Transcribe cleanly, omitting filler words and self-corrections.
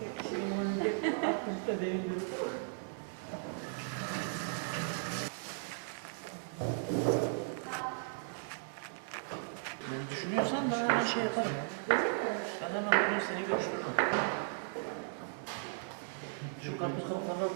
Tek kişinin önünde aklımda değildir. Ben düşünüyorsan ben hemen şey yaparım. Ben hemen bugün seni görüştürürüm. Şu karpuz kabuklarına